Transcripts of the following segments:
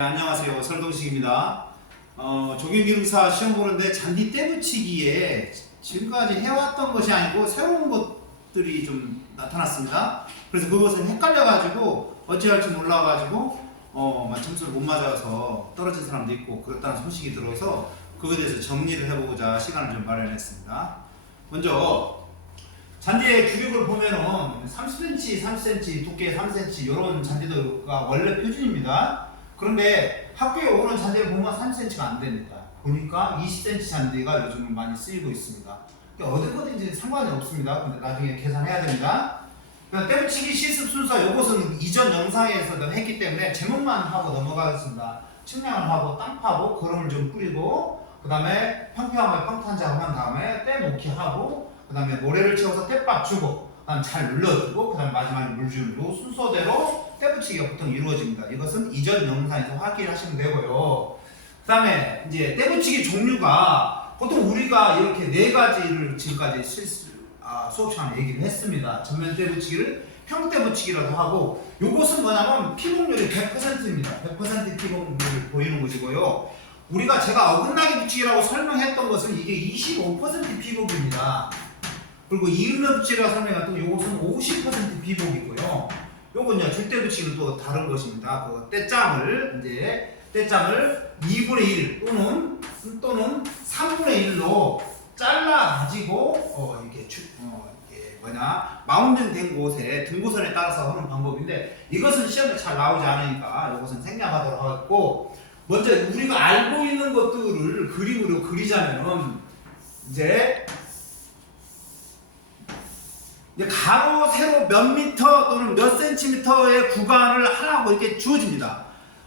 안녕하세요. 설동식입니다. 조경기능사 시험 보는데 잔디 떼붙이기에 지금까지 해왔던 것이 아니고 새로운 것들이 좀 나타났습니다. 그래서 그것을 헷갈려가지고 어찌할지 몰라가지고 점수를 못 맞아서 떨어진 사람도 있고 그렇다는 소식이 들어서 그거에 대해서 정리를 해보고자 시간을 좀 마련했습니다. 먼저 잔디의 규격을 보면은 30cm, 30cm, 두께 3cm 이런 잔디가 원래 표준입니다. 그런데 학교에 오는 잔디를 보면 3cm가 안 됩니다. 보니까 20cm 잔디가 요즘은 많이 쓰이고 있습니다. 어디 거든지 상관이 없습니다. 근데 나중에 계산해야 됩니다. 떼붙이기 실습 순서 이것은 이전 영상에서도 했기 때문에 제목만 하고 넘어가겠습니다. 측량을 하고 땅 파고 거름을 좀 뿌리고 그 다음에 평평하게 평탄 작업한 다음에 떼놓기 하고 그 다음에 모래를 채워서 떼밥 주고 그 다음 잘 눌러주고 그 다음 마지막에 물 주는 순서대로 떼붙이기가 보통 이루어집니다. 이것은 이전 영상에서 확인을 하시면 되고요. 그 다음에 이제 떼붙이기 종류가 보통 우리가 이렇게 네 가지를 지금까지 수업 시간에 얘기를 했습니다. 전면 떼붙이기를 평 떼붙이기라도 하고 요것은 뭐냐면 피복률이 100%입니다. 100% 피복률을 보이는 것이고요. 제가 어긋나게 붙이기라고 설명했던 것은 이게 25% 피복입니다. 그리고 이음매 붙이기라고 설명했던 요것은 50% 피복이고요. 요건요 줄대 붙이기는 또 다른 것입니다. 그 떼짱을 2분의 1 또는 3분의 1로 잘라 가지고 이게 마운딩 된 곳에 등고선에 따라서 하는 방법인데 이것은 시험에 잘 나오지 않으니까 이것은 생략하도록 하겠고, 먼저 우리가 알고 있는 것들을 그림으로 그리자면은 이제 가로, 세로 몇 미터 또는 몇 센티미터의 구간을 하라고 이렇게 주어집니다.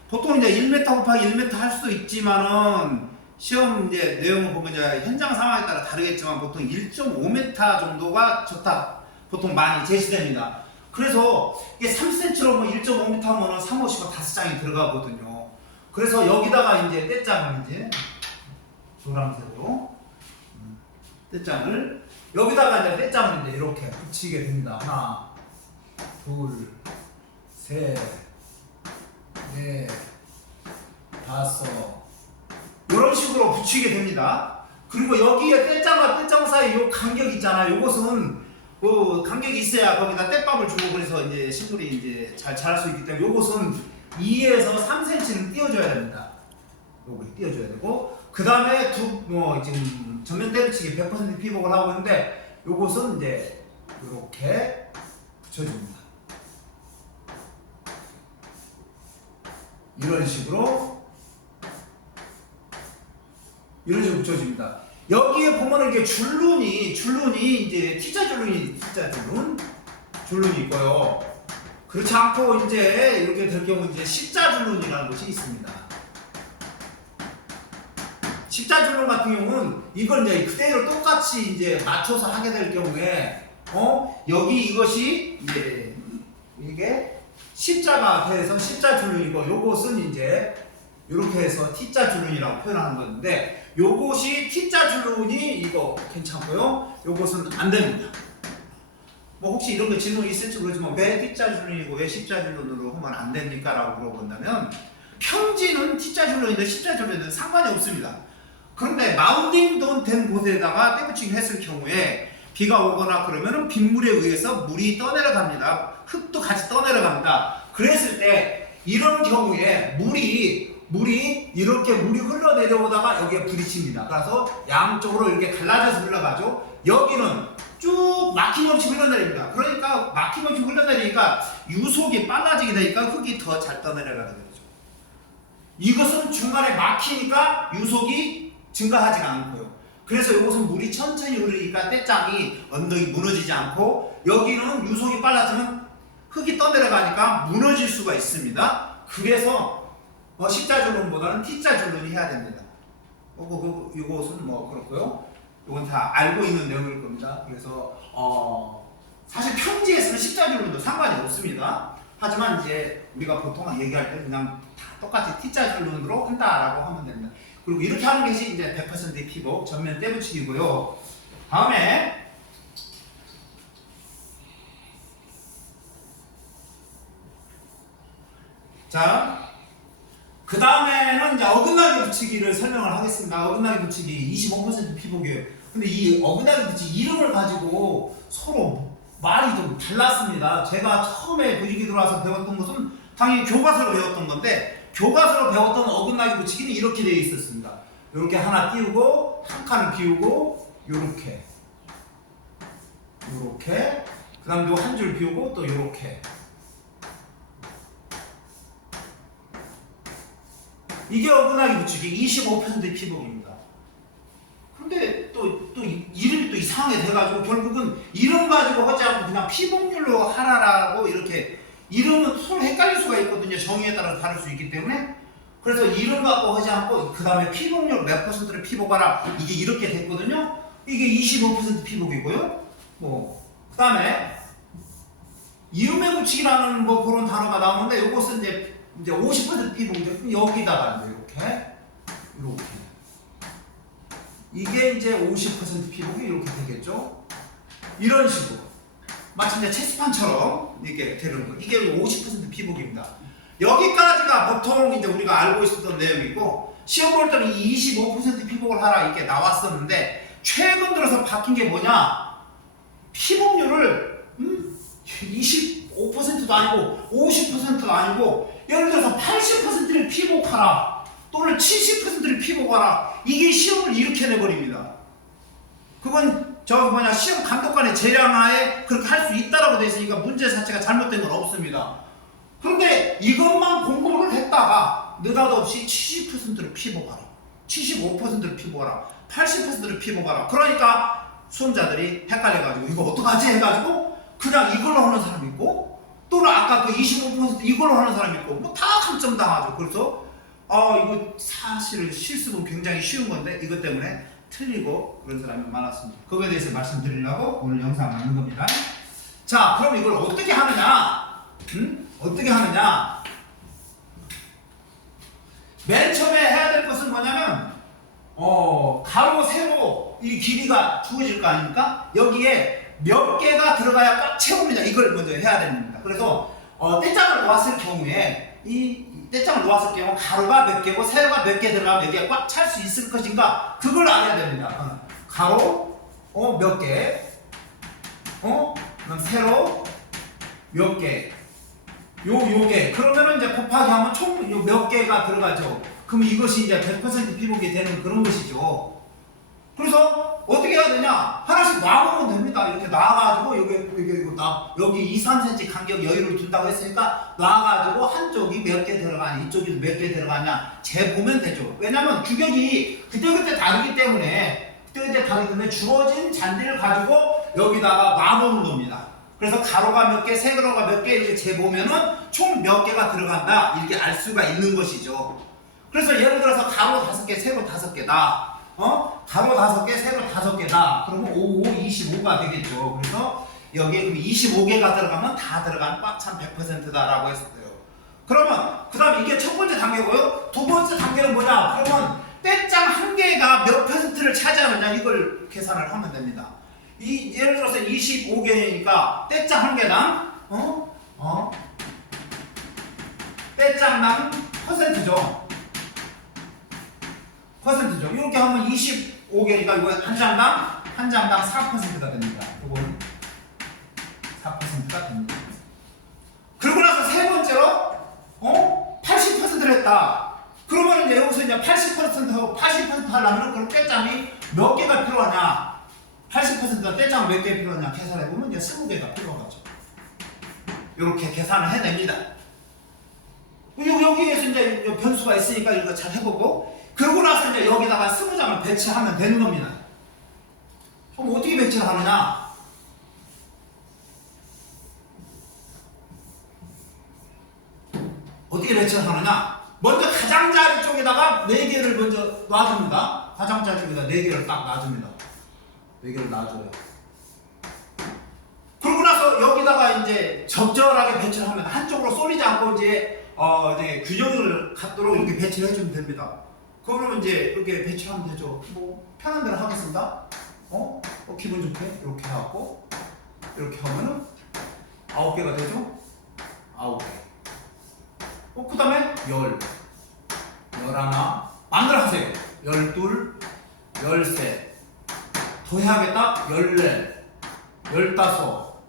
보통 이제 1m 곱하기 1m 할 수도 있지만은 시험 이제 내용을 보면 이제 현장 상황에 따라 다르겠지만 보통 1.5m 정도가 좋다. 보통 많이 제시됩니다. 그래서 이게 3cm로 뭐 1.5m 하면은 3, 5, 5장이 들어가거든요. 그래서 여기다가 이제 떼짱을 이제 노란색으로 떼짱을 여기다가 이제 떼짱을 이제 이렇게 붙이게 됩니다. 하나, 둘, 셋, 넷, 다섯 이런 식으로 붙이게 됩니다. 그리고 여기에 떼짱과 떼짱 사이 요 간격 있잖아요. 요것은 그 간격이 있어야 거기다 떼밥을 주고 그래서 이제 식물이 이제 잘 자랄 수 있기 때문에 요것은 2에서 3cm는 띄워줘야 됩니다. 요거 띄워줘야 되고 그 다음에 지금 전면 떼붙이기 100% 피복을 하고 있는데 요것은 이제 이렇게 붙여줍니다. 이런 식으로 붙여줍니다. 여기에 보면은 이게 줄눈이 이제 T자 줄눈이 있고요. 그렇지 않고 이제 이렇게 될 경우 이제 십자 줄눈이라는 것이 있습니다. 십자 줄눈 같은 경우는 이걸 이제 그대로 똑같이 이제 맞춰서 하게 될 경우에 여기 이것이 이제 이게 십자가 돼서 십자 줄눈이고 요것은 이제 이렇게 해서 T자 줄눈이라고 표현하는 건데 요것이 T자 줄눈이 이거 괜찮고요. 요것은 안 됩니다. 뭐 혹시 이런 거 질문이 있을지 모르지만 왜 T자 줄눈이고 왜 십자 줄눈으로 하면 안 됩니까? 라고 물어본다면 평지는 T자 줄눈인데 십자 줄눈은 상관이 없습니다. 그런데 마운딩 된 곳에다가 떼붙이기 했을 경우에 비가 오거나 그러면은 빗물에 의해서 물이 떠내려갑니다. 흙도 같이 떠내려갑니다. 그랬을 때 이런 경우에 물이 이렇게 흘러내려오다가 여기에 부딪힙니다. 그래서 양쪽으로 이렇게 갈라져서 흘러가죠. 여기는 쭉 막힘없이 흘러내립니다. 그러니까 막힘없이 흘러내리니까 유속이 빨라지게 되니까 흙이 더 잘 떠내려가게 되죠. 이것은 중간에 막히니까 유속이 증가하지가 않고요. 그래서 이것은 물이 천천히 흐르니까 떼짱이 언덕이 무너지지 않고 여기는 유속이 빨라지면 흙이 떠내려가니까 무너질 수가 있습니다. 그래서 십자 줄눈보다는 T자 줄눈이 해야 됩니다. 이것은 그렇고요. 이건 다 알고 있는 내용일 겁니다. 그래서 사실 평지에서는 십자 줄눈도 상관이 없습니다. 하지만 이제 우리가 보통 얘기할 때 그냥 다 똑같이 T자 줄눈으로 한다라고 하면 됩니다. 그리고 이렇게 하는 것이 이제 100% 피복 전면 떼붙이기고요. 다음에 그 다음에는 이제 어긋나게 붙이기를 설명을 하겠습니다. 어긋나게 붙이기 25% 피복이에요. 근데 이 어긋나게 붙이기 이름을 가지고 서로 말이 좀 달랐습니다. 제가 처음에 분위기 들어와서 배웠던 것은 당연히 교과서로 배웠던 건데, 교과서로 배웠던 어긋나게 붙이기는 이렇게 되어 있었습니다. 이렇게 하나 띄우고 한 칸을 비우고 요렇게 그 다음 요 한 줄 비우고 또 요렇게. 이게 어긋나게 붙이기 25%의 피복입니다. 근데 또 이름이 또 이상하게 돼가지고 결국은 이름 가지고 하지 않고 그냥 피복률로 하라라고 이렇게, 이름은 서로 헷갈릴 수가 있거든요. 정의에 따라서 다를 수 있기 때문에. 그래서 이름 갖고 하지 않고 그 다음에 피복률 몇 퍼센트를 피복하라, 이게 이렇게 됐거든요. 이게 25% 피복이고요. 그 다음에 이음에 붙이기라는 뭐 그런 단어가 나오는데, 이것은 이제 50% 피복인데, 그럼 여기다가 이렇게 이게 이제 50% 피복이 이렇게 되겠죠. 이런 식으로 마치 이제 체스판처럼 이렇게 되는 거. 이게 50% 피복입니다. 여기까지가 보통 이제 우리가 알고 있었던 내용이고, 시험 볼 때는 25% 피복을 하라 이렇게 나왔었는데, 최근 들어서 바뀐 게 뭐냐? 피복률을 25%도 아니고 50%도 아니고, 예를 들어서 80%를 피복하라 또는 70%를 피복하라, 이게 시험을 이렇게 내버립니다. 그건 시험 감독관의 재량하에 그렇게 할 수 있다라고 되어 있으니까 문제 자체가 잘못된 건 없습니다. 그런데 이것만 공부를 했다가 느닷없이 70%를 피복하라, 75%를 피복하라, 80%를 피복하라, 그러니까 수험자들이 헷갈려가지고 이거 어떡하지 해가지고 그냥 이걸로 하는 사람이 있고, 또는 아까 그 25% 이걸로 하는 사람이 있고, 뭐 다 감점 당하죠. 그래서 이거 사실 실습은 굉장히 쉬운 건데 이것 때문에 틀리고 그런 사람이 많았습니다. 그거에 대해서 말씀드리려고 오늘 영상 만든 겁니다. 자, 그럼 이걸 어떻게 하느냐? 어떻게 하느냐? 맨 처음에 해야 될 것은 뭐냐면, 가로 세로 이 길이가 주어질 거 아닙니까? 여기에 몇 개가 들어가야 꽉 채웁니다. 이걸 먼저 해야 됩니다. 그래서 떼장을 놓았을 경우에 이 떼장을 놓았을 경우 가로가 몇 개고 세로가 몇 개 들어가면 여기가 꽉 찰 수 있을 것인가, 그걸 알아야 됩니다. 가로 몇 개, 그럼 세로 몇 개, 요게 그러면은 이제 곱하기 하면 총 몇 개가 들어가죠. 그럼 이것이 이제 100% 피복이 되는 그런 것이죠. 그래서 어떻게 해야 되냐? 하나씩 놔보면 됩니다. 이렇게 놔가지고 여기 2, 3cm 간격 여유를 둔다고 했으니까 놔가지고 한쪽이 몇 개 들어가냐, 이쪽이 몇 개 들어가냐 재보면 되죠. 왜냐면 규격이 그때그때 다르기 때문에 주어진 잔디를 가지고 여기다가 놔보는 겁니다. 그래서 가로가 몇 개, 세로가 몇 개 이렇게 재보면은 총 몇 개가 들어간다 이렇게 알 수가 있는 것이죠. 그래서 예를 들어서 가로 5개, 세로 5개다. 가로 5개, 세로 5개다. 그러면 5, 25가 되겠죠. 그래서 여기에 그럼 25개가 들어가면 다 들어간 꽉 찬 100%다라고 했었어요. 그러면 그 다음 이게 첫 번째 단계고요. 두 번째 단계는 뭐냐? 그러면 떼짱 한 개가 몇 퍼센트를 차지하느냐, 이걸 계산을 하면 됩니다. 예를 들어서 25개니까 떼짱 한 개당 떼짱당 퍼센트죠. 이렇게 하면 25개니까 이거 한 장당 4%가 됩니다. 이건 4%가 됩니다. 그러고 나서 세 번째로 80%를 했다. 그러면 이제 여기서 이제 80%하고 80% 하려면 그럼 떼짱이 몇 개가 필요하냐? 80%가 떼짱 몇 개 필요하냐 계산해 보면 이제 20개가 필요하죠. 이렇게 계산을 해냅니다. 여기에서 이제 변수가 있으니까 이거 잘 해보고, 그러고 나서 이제 여기다가 20장을 배치하면 되는 겁니다. 그럼 어떻게 배치를 하느냐? 먼저 가장자리 쪽에다가 4개를 먼저 놔줍니다. 가장자리 쪽에다 4개를 딱 놔줍니다. 4개를 놔줘요. 그러고 나서 여기다가 이제 적절하게 배치를 하면 한쪽으로 쏠리지 않고 이제 균형을 갖도록 이렇게 배치를 해주면 됩니다. 그러면 이제 이렇게 배치하면 되죠. 뭐 편한 대로 하겠습니다. 기분 좋게 이렇게 해갖고 이렇게 하면은 9개가 되죠. 9개. 그 다음에 10. 11, 마음대로 하세요. 12, 13, 더 해야겠다. 14, 15,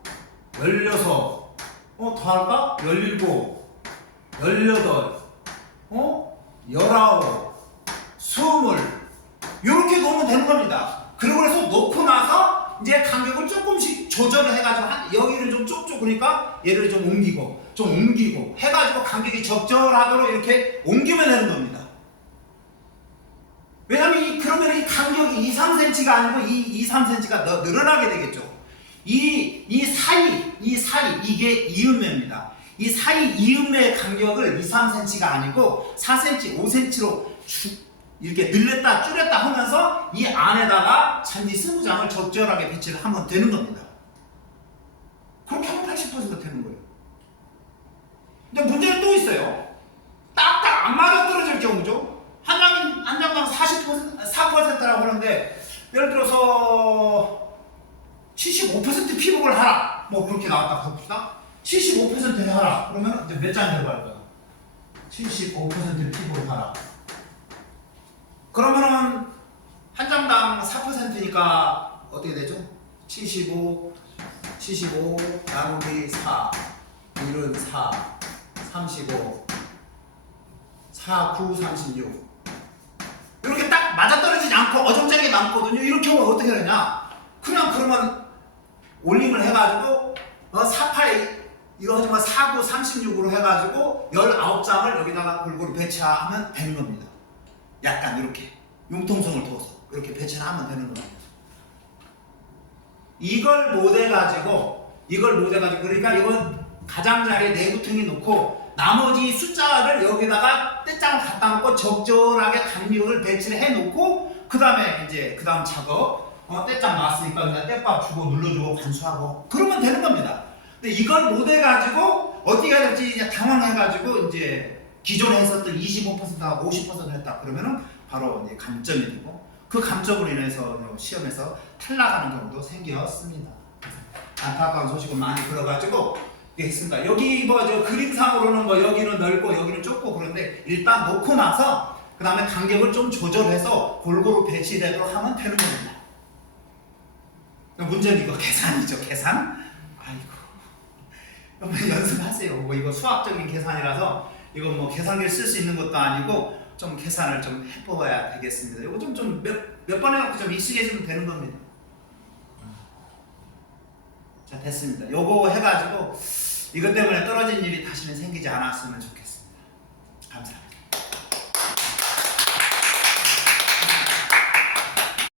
16, 더 할까? 17, 18, 19, 20, 이렇게 놓으면 되는 겁니다. 그리고 그래서 놓고 나서 이제 간격을 조금씩 조절을 해가지고 여기를 좀 좁으니까 얘를 좀 옮기고 해가지고 간격이 적절하도록 이렇게 옮기면 되는 겁니다. 왜냐면 그러면 이 간격이 2, 3cm가 아니고 2, 3cm가 더 늘어나게 되겠죠. 이 사이 이게 이음매입니다. 이 사이 이음매의 간격을 2, 3cm가 아니고 4cm, 5cm로 이렇게 늘렸다 줄였다 하면서 이 안에다가 잔디 스무장을 적절하게 배치를 하면 되는 겁니다. 그렇게 하면 80% 되는 거예요. 근데 문제는 또 있어요. 딱딱 안 맞아 떨어질 경우죠. 한 장당 4%라고 하는데 예를 들어서 75% 피복을 하라. 뭐 그렇게 나왔다 봅시다. 75% 하라. 그러면 이제 몇 장 들어갈까요? 75% 피복을 하라. 그러면은 한 장당 4%니까 어떻게 되죠? 75 나누기 4 1은 4 35 4 9 36 이렇게 딱 맞아떨어지지 않고 어정쩡하게 남거든요. 이렇게 하면 어떻게 되냐? 그냥 그러면 올림을 해가지고 48 이러지만 4 9 36으로 해가지고 19장을 여기다가 골고루 배치하면 되는 겁니다. 약간 이렇게 융통성을 둬서 이렇게 배치를 하면 되는 겁니다. 이걸 못 해가지고 그러니까 이건 가장자리에 내구퉁이 놓고 나머지 숫자를 여기다가 떼장을 갖다 놓고 적절하게 간격을 배치를 해놓고 그 다음 작업 떼장 나왔으니까 그냥 떼밥 주고 눌러주고 관수하고 그러면 되는 겁니다. 근데 이걸 못 해가지고 어떻게 해야 될지 이제 당황해가지고 이제 기존에 했었던 25%하고 50% 했다 그러면은 바로 이제 감점이 되고 그 감점으로 인해서 시험에서 탈락하는 경우도 생겼습니다. 안타까운 소식은 많이 들어가지고 했습니다. 여기 저 그림상으로는 여기는 넓고 여기는 좁고 그런데 일단 놓고 나서 그 다음에 간격을 좀 조절해서 골고루 배치되도록 하면 되는 겁니다. 문제는 이거 계산이죠. 계산? 아이고 연습하세요. 이거 수학적인 계산이라서 이거 계산기를 쓸 수 있는 것도 아니고 좀 계산을 좀 해봐야 되겠습니다. 이거 좀 몇 번 해갖고 좀 익숙해지면 되는 겁니다. 자, 됐습니다. 요거 해가지고 이것 때문에 떨어진 일이 다시는 생기지 않았으면 좋겠습니다. 감사합니다.